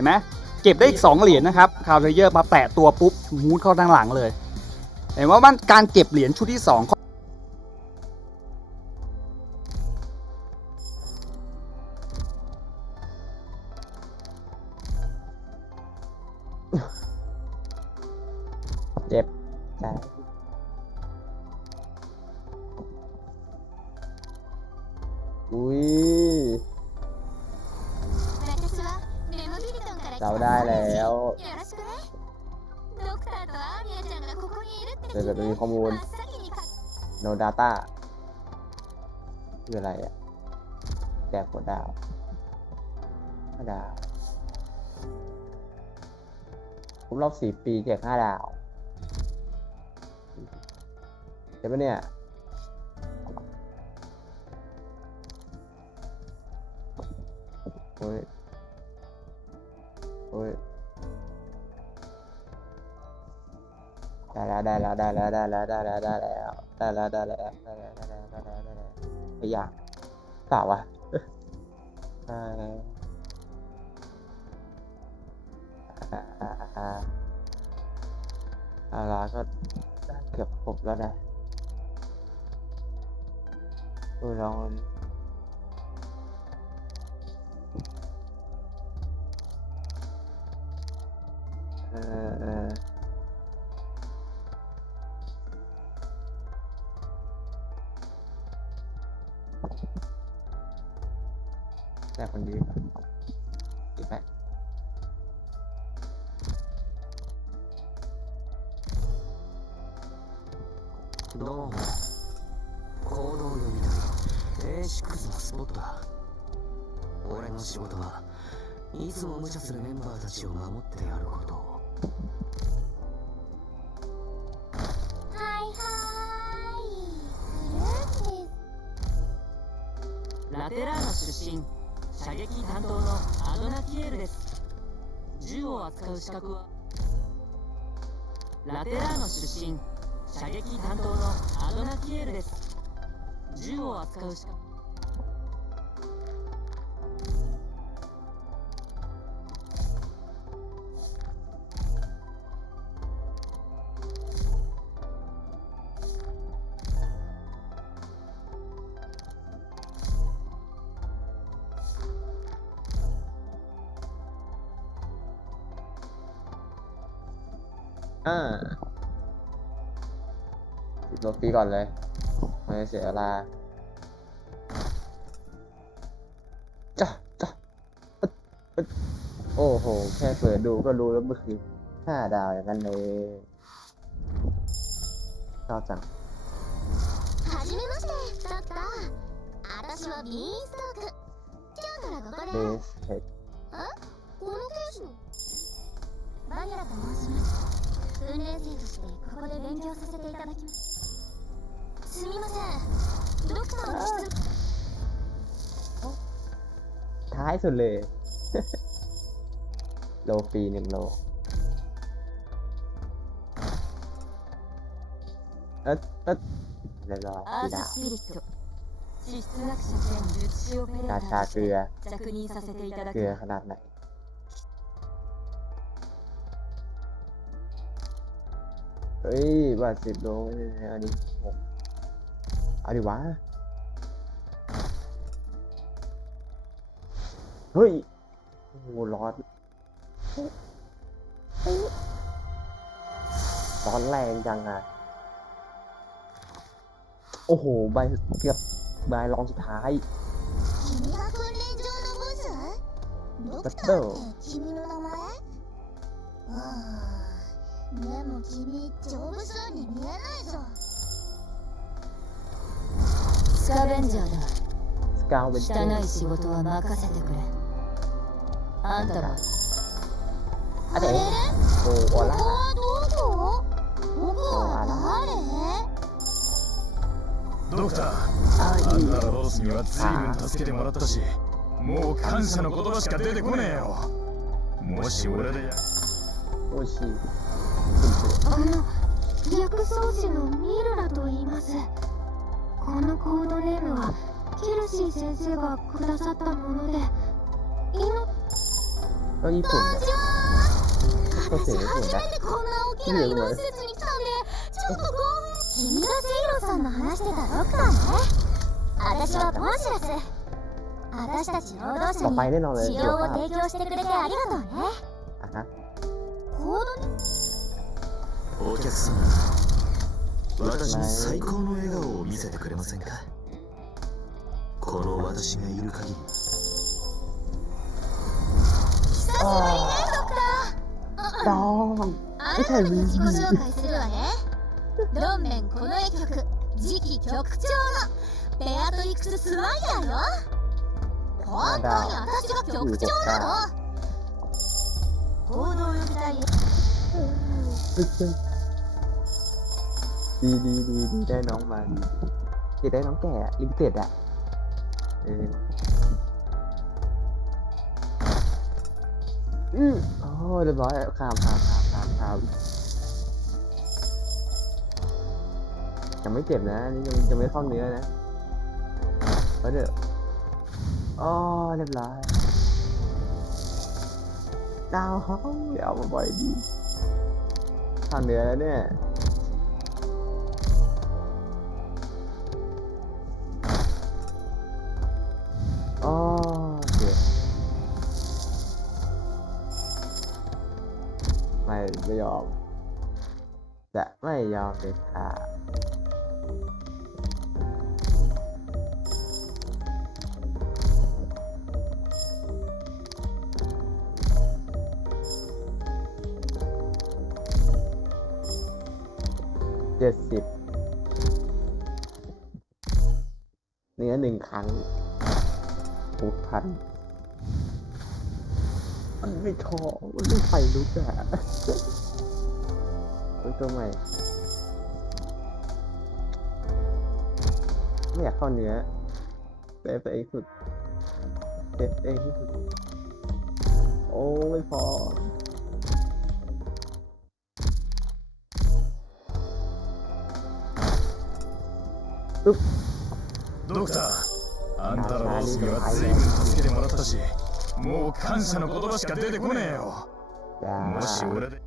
ห็นไหมเก็บได้อีก 2 เหรียญนะครับคาวเทเยอร์มาแปะตัวปุ๊บมูดเข้าด้านหลังเลย เห็นว่ามันการเก็บเหรียญชุดที่ 2เจ็บใจอุ้ย เราได้แล้วเดี๋ยวเกิดมีข้อมูล no data คืออะไรอะแจกกดดาวดาวผมรอบสี่ปีแจกห้าดาวเห็นปะเนี่ย ได้แล้วได้แล้วได้แล้วได้แล้วได้แล้วได้แล้วได้แล้วได้แล้วได้แล้วได้แล้วไอ้ยากเปล่าวะอาลาก็เกือบครบแล้วนะดูลองเออ どうも行動読み取り A6 のスポットだ。俺の仕事はいつも無茶するメンバーたちを守ってやること。はいはい。ラテラーノ出身。射撃担当のアドナキエルです。銃を扱う資格は。ラテラーノ出身。射撃担当のアドナキエルです。銃を扱う資格อ่า ลบตีก่อนเลย ไม่เสียเวลาจ้าจ้าโอ้โห แค่เปิดดูก็รู้แล้วมันคือห้าดาวอย่างนั้นเลยชอบจังเบสเฮดバニラと申します訓練生としてここで勉強させていただきます ท้ายสุดเลย โลฟีหนึ่งโลเอ๊ะเอ๊ะเรียบร้อยสีดาราชาเกลือ เกลือขนาดไหนเฮ้ยบาทสิบโลอันนี้หก เอาดิวะ เฮ้ย โอ้โหร้อนร้อนแรงจังอะโอ้โห ใบเกือบใบรองสุดท้าย 君が訓練場のボスドクターって君の名前ああでも君丈夫そうに見えないぞ スカベンジャーだ。ス汚い仕事は任せてくれ。あんたらあれ？れここはどこ僕は誰？ドクターあんたらボスには随分助けてもらったしもう感謝の言葉しか出てこねえよ。もし俺で。もし。あの薬草師のミルラと言います。このコードネームはケルシー先生がくださったものであ、いいポだ。私初めてこんな大きな移動施設に来たんで、ちょっと興奮。君がセイロさんの話してたロッカーね。私はポンシラス。私たち労働者に治療を提供してくれてありがとうね。コードお客様。私に最高の笑顔を見せてくれませんか？この私がいる限り。久しぶりねドクター。ドーンあなたの自己紹介するわねドンメンこの絵曲次期局長のベアトリクス・スワイヤーよ。本当に私が局長なの？行動を呼びたいよ ดีดีดีดีได้น้องมาดีดีได้น้องแก่ลิมิเต็ดอะเอออืมโอ้เรียบร้อยข้ามข้ามข้ามข้ามข้ามยังไม่เจ็บนะนี่ยังยังไม่เข้าเนื้อนะเพราะเดี๋ยวอ๋อเรียบร้อยดาวเฮ้ยเอามาบ่อยดีข้าเนื้อแล้วเนี่ย ยอมเด็ดขาดเจ็ดสิบเนื้อหนึ่งครั้งหกพันมันไม่ทอมันไม่ไฟลุกอะ ตัวใหม่ ไม่อยากเข้าเนื้อเซฟตัวเองสุดเซฟตัวเองที่สุด โอ้ไม่พอ ドクターあんたのボスには随分助けてもらったしもう感謝の言葉しか出てこねえよ จ้า もし俺で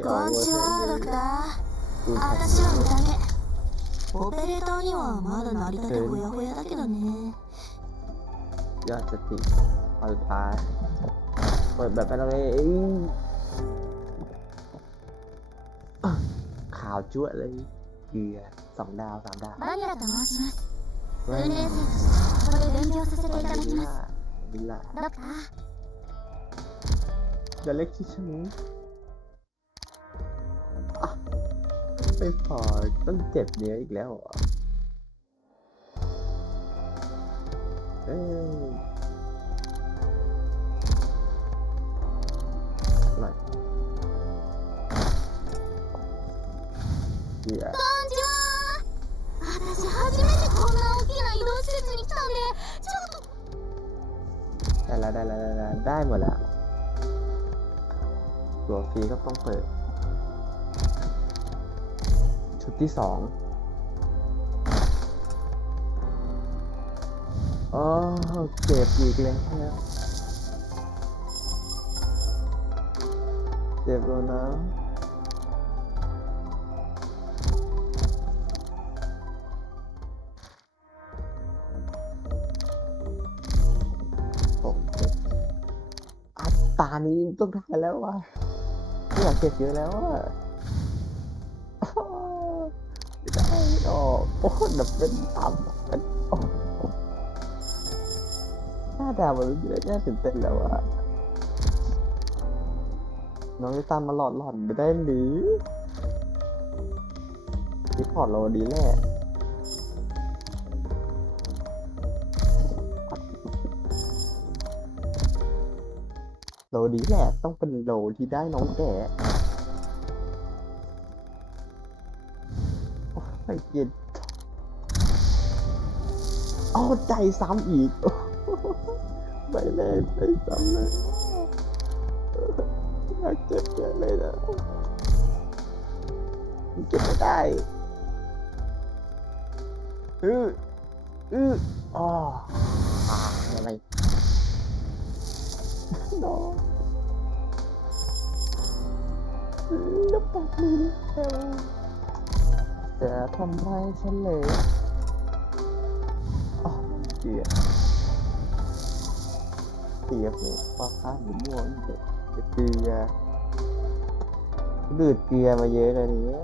ไม่ออก こん เวอ に ร์ ち ชัน は เล ド ย クター ดูแท็ก 私は見た目オペレーターにはまだ成り立てほやほやだけどね ยอดสติตอนสุดท้ายเปิดแบบไปเลยข่าวจั่วเลยเกลือสองดาวสามดาว バニラと申します เว้ 訓 ย 練生としてここで勉強させていただき วิล ま ล่า す วิลล่า ドクター จะเล็กที่ฉัน ไม่พอต้องเจ็บเนื้ออีกแล้วเหรอเอ้ยหน่อยเหี้ย こんにちは私初めてこんな大きな移動施設に来たんでちょっと ได้แล้วได้แล้วได้แล้วได้หมดแล้วตัวฟรีก็ต้องเปิด ชุ ดที่สองอ๋อเจ็บอีกแล้วเจ็บแล้วนะโอ้โหอัตรานี้ต้องได้แล้วว่ะไม่อยากเจ็บเยอะแล้วอะ no, porra, pensavo. Cara, ma non dire niente della va. Non mi stanno lot lot, belli. Ti porlo di lei. โลดีแหละต้องเป็นโลที่ได้น้องแก่ โอ้ยเย็นเอาใจซ้ำอีกไปเลยไปซ้ำเลยอยากเจ็บเยอะเลยนะเก็บไม่ได้อืออืออ๋ออ่าอะไรน้องน้ำตาลี จะทำให้ฉันเลยอ๋อเกียเกียดผมว่าข้ามหรือม่วงเด็กเกลือดืดเกียร์มาเยอะเลยเนี่ย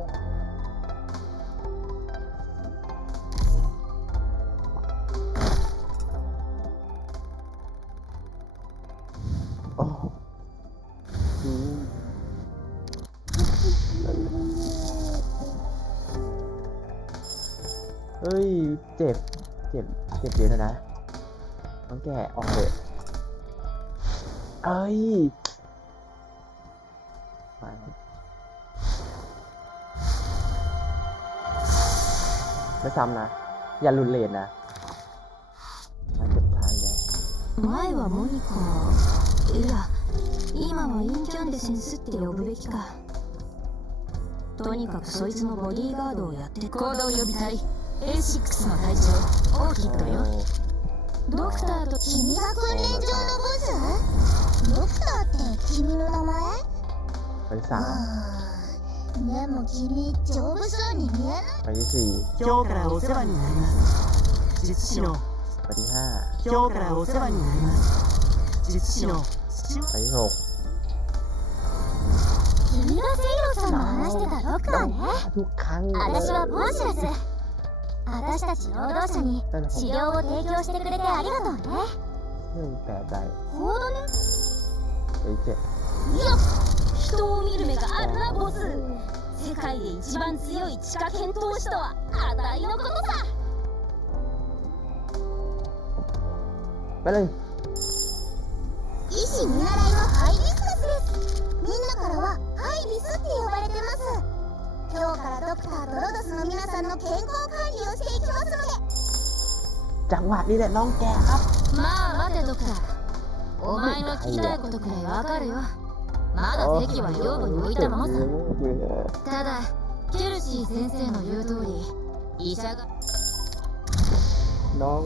จ็บ เจ็บเยอะแล้วนะน้องแกออกเลยเอ้ยมาไม่ซ้ำนะ อย่ารุนเลนนะมาเจ็บท้ายแล้ว 前はモニカいや今はインキャンデセンスって呼ぶべきかとにかくそいつのボディーガードをやって行動予備隊 A6 の隊長オーキッドよドクターと君が訓練場のボスドクターって君の名前 ไปที่สาม あーでも君丈夫そうに見えない ไปที่สี่ 今日からお世話になります術師の ไปที่ห้า 今日からお世話になります術師の父 ไปที่หก 君がセイロさんの話してたドクターね ทุกครั้งเลย 私はボーシラス 私たち労働者に治療を提供してくれてありがとうね。うんただい。ほどね。いけ。いや人を見る目があるなボス。世界で一番強い地下遣闘士とはあたいのことさ。バレン医師見習いはハイビスナスです。みんなからはハイビスって呼ばれ今日からドクターとロドスの皆さんの健康管理をしていきますので จังหวะนี้แหละน้องแกครับ まあ待てドクターお前の聞きたいことくらいわかるよまだ席は養母に置いたままさ เบื่อ ただケルシー先生の言う通り医者が น้อง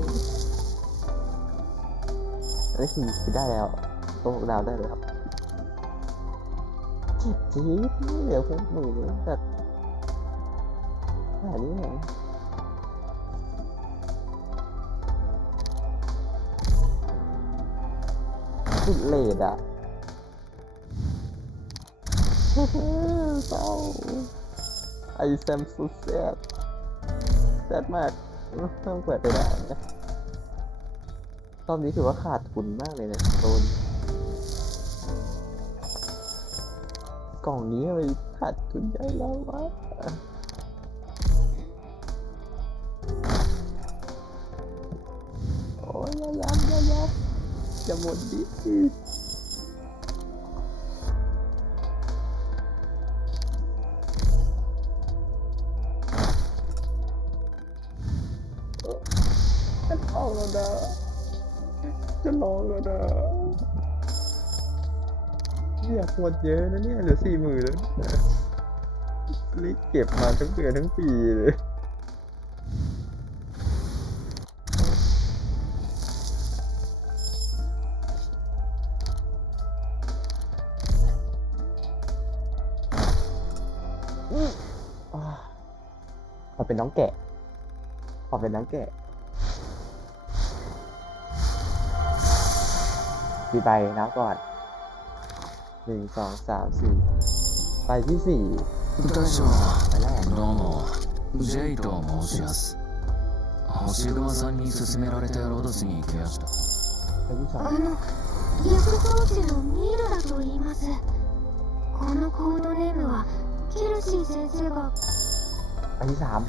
อันนี้คือคือได้แล้วโต๊ะดาวได้เลยครับเจ็บจี๊ดเหลือพวกมือเล ยแต่อันนี้ไงสุดเลดอะเศร้าไอแซมสุดแซดแซดมากต้องเปิดไปได้นะรอบนี้ถือว่าขาดทุนมากเลยนะโซนกล่องนี้ทำไมขาดทุนใหญ่แล้ววะ ยยายับอยายับจะหมดดิจะลองแล้วนะจะลองแล้วนะอยากหมดเยอะนะเนี่ยเหลือสี่หมื่นแล้วนะรีบเก็บมาทั้งเดือนทั้งปีเลย อเป็นน้องแกะ ขอเป็นน้องแกะกี่ใบนับก่อน หนึ่งสองสามสี่ใบที่สี่ 大将 ใบแรก どうも J と申します星熊さんに勧められてロドスに来ました ใบที่สอง あの薬草師のミルダと言いますこのコードネームはケルシー先生が ไปที่สาม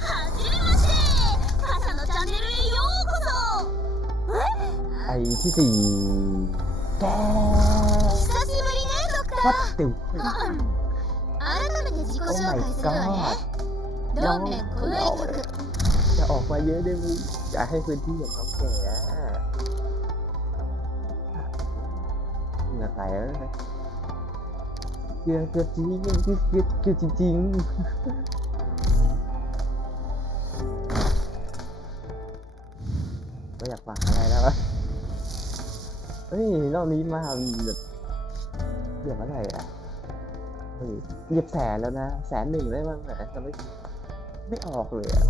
ไปที่สี่แกวัดติวโอ้ไม่ก็น้องจะออกมาเยอะได้มุอย่ให้พื้นที่องน้งแก่เก่อไหแล้วเกือเกือจริงเกลืจริง ก็อยากฝากอะไรแล้วเฮ้ยรอบนี้มาเดี๋ยวเมื่อไรอะเฮ้ยเหยียบแสนแล้วนะ แสนหนึ่งได้บ้างไหมจะไม่ไม่ออกเลยอะ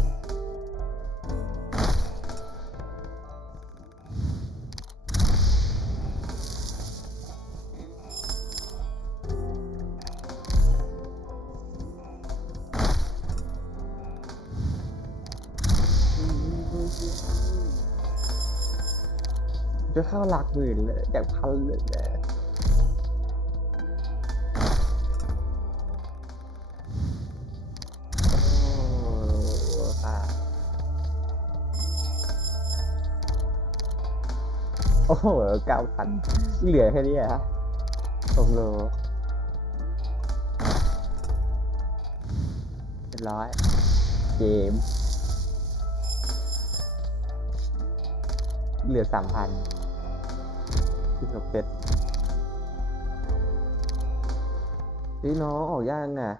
จะเข้าหลักหมื่นเลยจากพันเลยนะโอ้ค่ะโอ้โหเก้าพันเหลือแค่นี้เหรอะผมโลเรียบร้อย เกม เหลือสามพัน ที่หกเจ็ดพี่น้องออกย่างอะ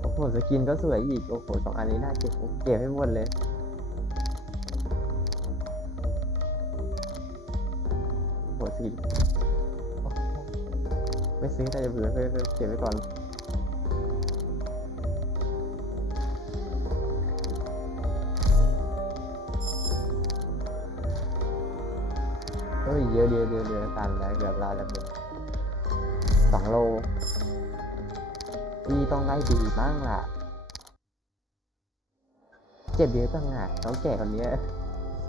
โอ้โหสกินก็สวยอีก โอ้โหสองอันนี้น่าเก็บเก็บให้หมดเลยโอ้โหสกินไม่ซื้อแต่จะเบื่อเพื่อเก็บไว้ก่อน เฮ้ยเยอะเดียวเดียวเดียวตันแล้วเกือบลาแล้วเดียวสองโลพี่ต้องไล่ดีบ้างล่ะ เจ็บเยอะจังอะน้องแก่คนเนี้ย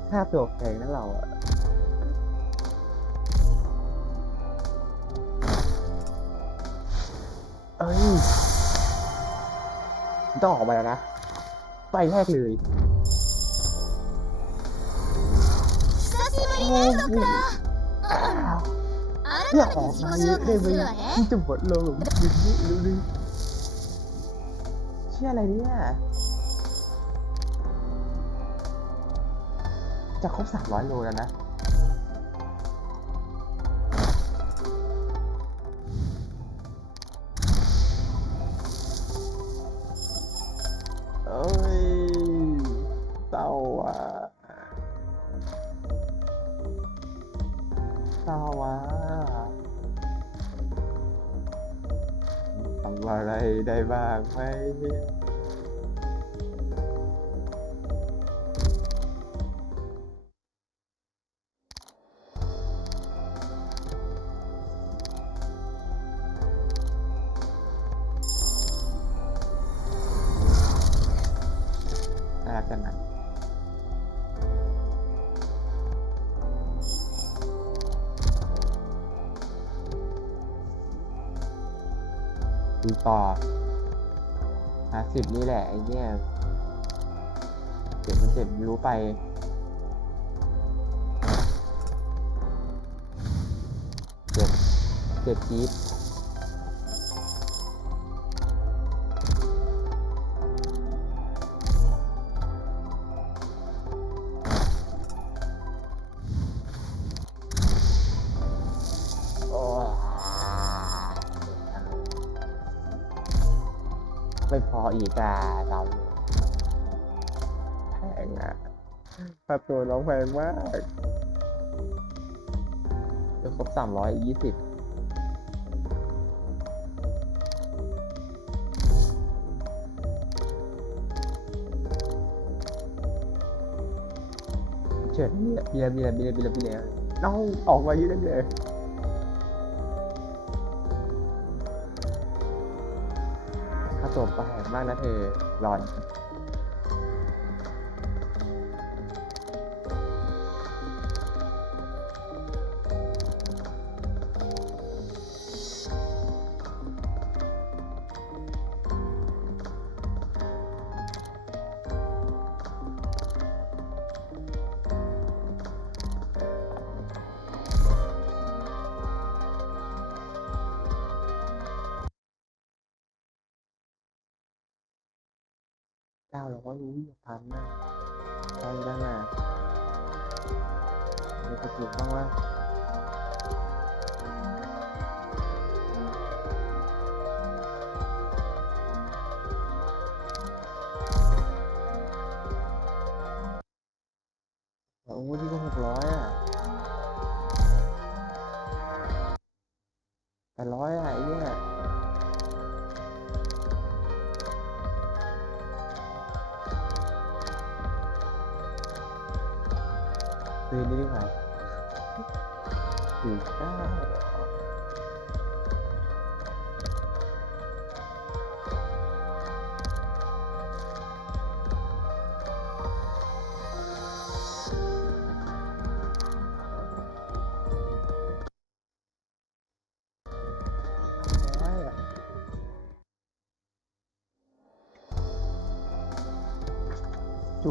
ค่าตัวแพงนะเราอะเอ้ยต้องออกมาแล้วนะ ไปแรกเลย久し อย่าออกมาเยอะได้ไหมจะหมดลงหรืนี่ดูดิชื่อะไรเนี่ย จะครบสามร้อยโลแล้วนะเอ้ยเศร้าอะ ข้าอะทำอะไรได้บ้างไหม ต่อหาสิบนี่แหละไอ้เนี่ยเจ็ดมันเจ็ดรู้ไปเจ็ดเจ็ดจี๊ด ตัวน้องแพงมากจะครบสามร้อยยี่สิบเฉิดเบียร์เบียร์เบียร์เบียร์เบียร์เบียร์น้องออกมาเยอะเลยค่าตัวแพงมากนะเธอรอน เก้าร้อยอุ้ยพันนะใช่ด้านหน้ามีกร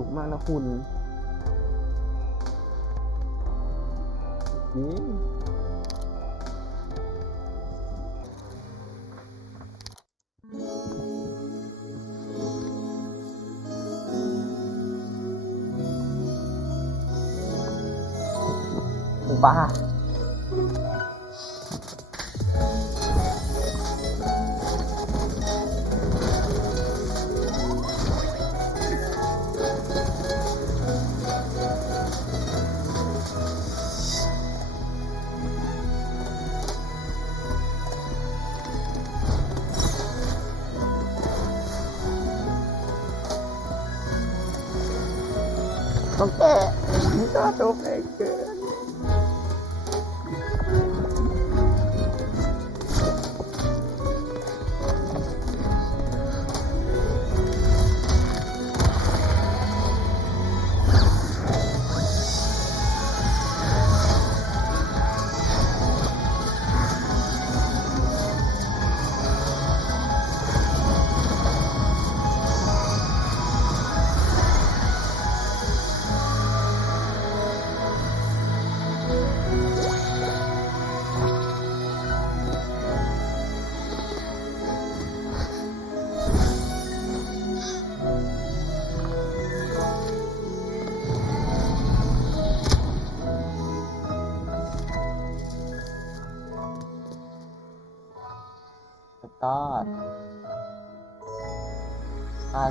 กมากนะคุณจริงบ้า ต้องแก้นี่ก็โดนแรงเกิ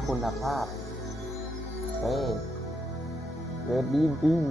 คุณภาพเฮ้ยเกิดดีจริง